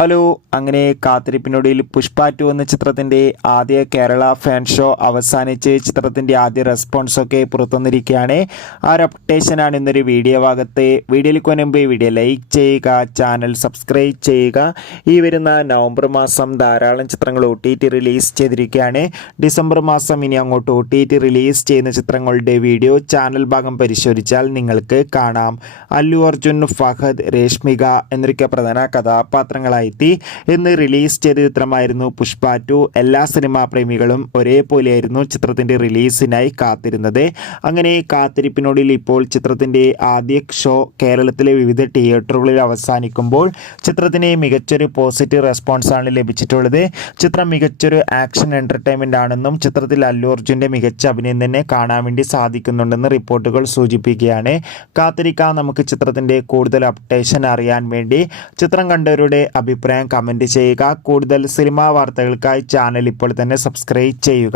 Hello, അങ്ങനെ കാത്തിരിപ്പിനൊടുവിൽ പുഷ്പ 2 എന്ന ചിത്രത്തിൻ്റെ ആദ്യ കേരള ഫാൻ ഷോ അവസാനിച്ച് ചിത്രത്തിൻ്റെ ആദ്യ റെസ്പോൺസൊക്കെ പുറത്തുവന്നിരിക്കുകയാണ്. ആ ഒരു അപ്ഡേഷനാണ് ഇന്നൊരു വീഡിയോ ഭാഗത്ത്. വീഡിയോയിലേക്ക് മുൻപ് വീഡിയോ ലൈക്ക് ചെയ്യുക, ചാനൽ സബ്സ്ക്രൈബ് ചെയ്യുക. ഈ വരുന്ന നവംബർ മാസം ധാരാളം ചിത്രങ്ങൾ OTT റിലീസ് ചെയ്തിരിക്കുകയാണ്. ഡിസംബർ മാസം ഇനി അങ്ങോട്ട് OTT റിലീസ് ചെയ്യുന്ന ചിത്രങ്ങളുടെ വീഡിയോ ചാനൽ ഭാഗം പരിശോധിച്ചാൽ നിങ്ങൾക്ക് കാണാം. അല്ലു അർജുൻ, ഫഹദ്, രേഷ്മിക എന്നൊക്കെ പ്രധാന കഥാപാത്രങ്ങളായി ഇന്ന് റിലീസ് ചെയ്ത ചിത്രമായിരുന്നു പുഷ്പ 2. എല്ലാ സിനിമാ പ്രേമികളും ഒരേപോലെയായിരുന്നു ചിത്രത്തിൻ്റെ റിലീസിനായി കാത്തിരുന്നത്. അങ്ങനെ കാത്തിരിപ്പിനോടിൽ ഇപ്പോൾ ചിത്രത്തിൻ്റെ ആദ്യ ഷോ കേരളത്തിലെ വിവിധ തിയേറ്ററുകളിൽ അവസാനിക്കുമ്പോൾ ചിത്രത്തിന് മികച്ചൊരു പോസിറ്റീവ് റെസ്പോൺസാണ് ലഭിച്ചിട്ടുള്ളത്. ചിത്രം മികച്ചൊരു ആക്ഷൻ എൻ്റർടൈൻമെൻ്റ് ആണെന്നും ചിത്രത്തിൽ അല്ലു അർജുൻ്റെ മികച്ച അഭിനയം തന്നെ കാണാൻ വേണ്ടി സാധിക്കുന്നുണ്ടെന്ന് റിപ്പോർട്ടുകൾ സൂചിപ്പിക്കുകയാണ്. കാത്തിരിക്കാം നമുക്ക് ചിത്രത്തിൻ്റെ കൂടുതൽ അപ്ഡേഷൻ അറിയാൻ വേണ്ടി. ചിത്രം കണ്ടവരുടെ അഭിപ്രായം കമൻറ്റ് ചെയ്യുക. കൂടുതൽ സിനിമാ വാർത്തകൾക്കായി ചാനൽ ഇപ്പോൾ തന്നെ സബ്സ്ക്രൈബ് ചെയ്യുക.